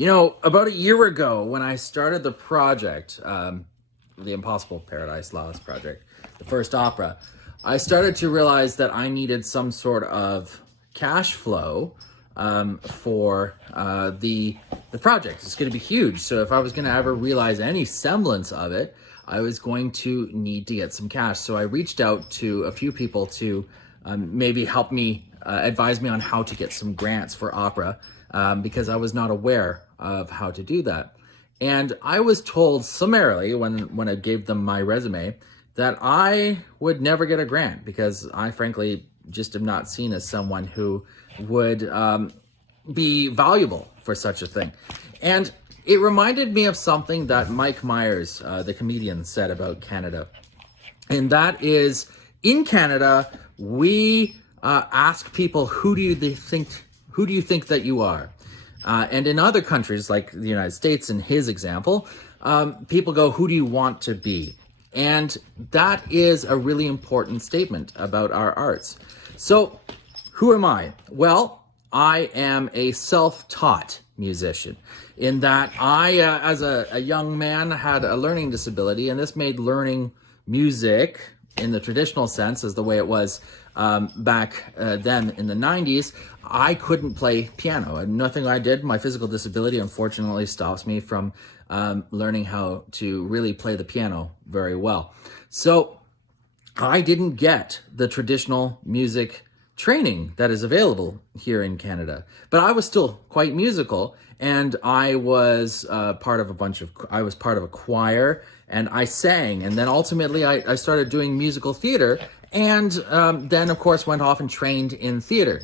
About a year ago when I started the project, the Impossible Paradise Lost project, the first opera, I started to realize that I needed some sort of cash flow for the project. It's going to be huge. So if I was going to ever realize any semblance of it, I was going to need to get some cash. So I reached out to a few people to maybe help me advise me on how to get some grants for opera because I was not aware of how to do that. And I was told summarily when I gave them my resume that I would never get a grant because I frankly just am not seen as someone who would be valuable for such a thing. And it reminded me of something that Mike Myers, the comedian, said about Canada. And that is, in Canada, we ask people, who do you think that you are? And in other countries, like the United States, in his example, people go, who do you want to be? And that is a really important statement about our arts. So who am I? Well, I am a self-taught musician in that I, as a young man, had a learning disability, and this made learning music in the traditional sense, as the way it was back then in the 90s, I couldn't play piano. And nothing I did, my physical disability, unfortunately, stops me from learning how to really play the piano very well. So I didn't get the traditional music training that is available here in Canada, but I was still quite musical, and I was part of a choir, and I sang, and then ultimately I started doing musical theater, and then of course went off and trained in theater.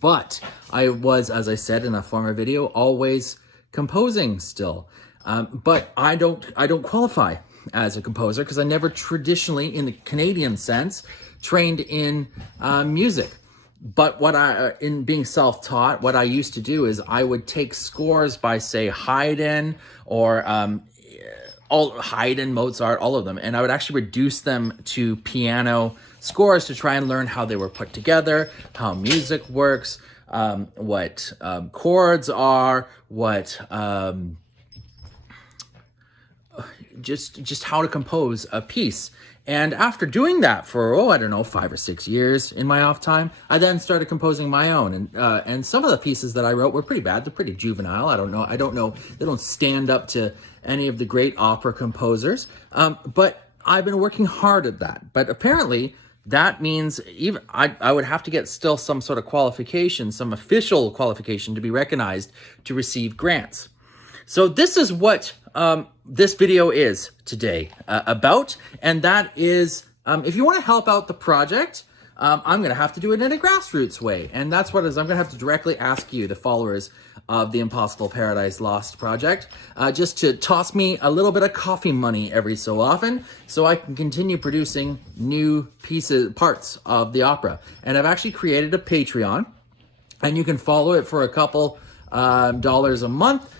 But I was, as I said in a former video, always composing still. But I don't qualify as a composer because I never traditionally, in the Canadian sense, trained in music. But in being self-taught, what I used to do is I would take scores by, say, Haydn or Haydn, Mozart, all of them, and I would actually reduce them to piano scores to try and learn how they were put together, how music works, what chords are, what just how to compose a piece. And after doing that for, 5 or 6 years in my off time, I then started composing my own. And some of the pieces that I wrote were pretty bad. They're pretty juvenile. I don't know. They don't stand up to any of the great opera composers. But I've been working hard at that. But apparently that means even I would have to get still some sort of qualification, some official qualification to be recognized to receive grants. So this is what this video is today about, and that is if you want to help out the project, I'm going to have to do it in a grassroots way, and that's what it is. I'm going to have to directly ask you, the followers of the Impossible Paradise Lost project, just to toss me a little bit of coffee money every so often so I can continue producing new parts of the opera. And I've actually created a Patreon, and you can follow it for a couple dollars a month.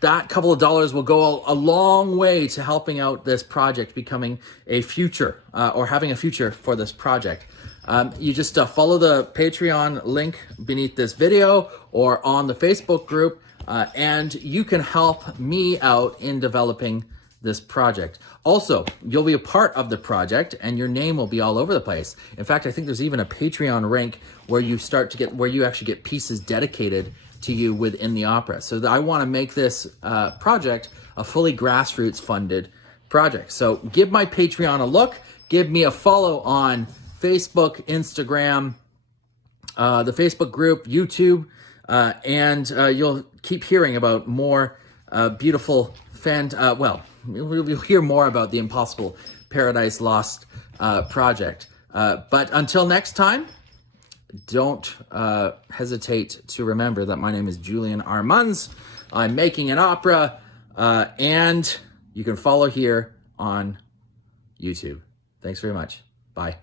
That couple of dollars will go a long way to helping out this project becoming a future, or having a future for this project. You just follow the Patreon link beneath this video or on the Facebook group, and you can help me out in developing this project. Also, you'll be a part of the project and your name will be all over the place. In fact, I think there's even a Patreon rank where you actually get pieces dedicated to you within the opera. So I want to make this project a fully grassroots funded project. So give my Patreon a look, give me a follow on Facebook, Instagram, the Facebook group, YouTube, and you'll keep hearing about more beautiful you'll hear more about the Impossible Paradise Lost project. But until next time, don't hesitate to remember that my name is Julian Armands. I'm making an opera, and you can follow here on YouTube. Thanks very much. Bye.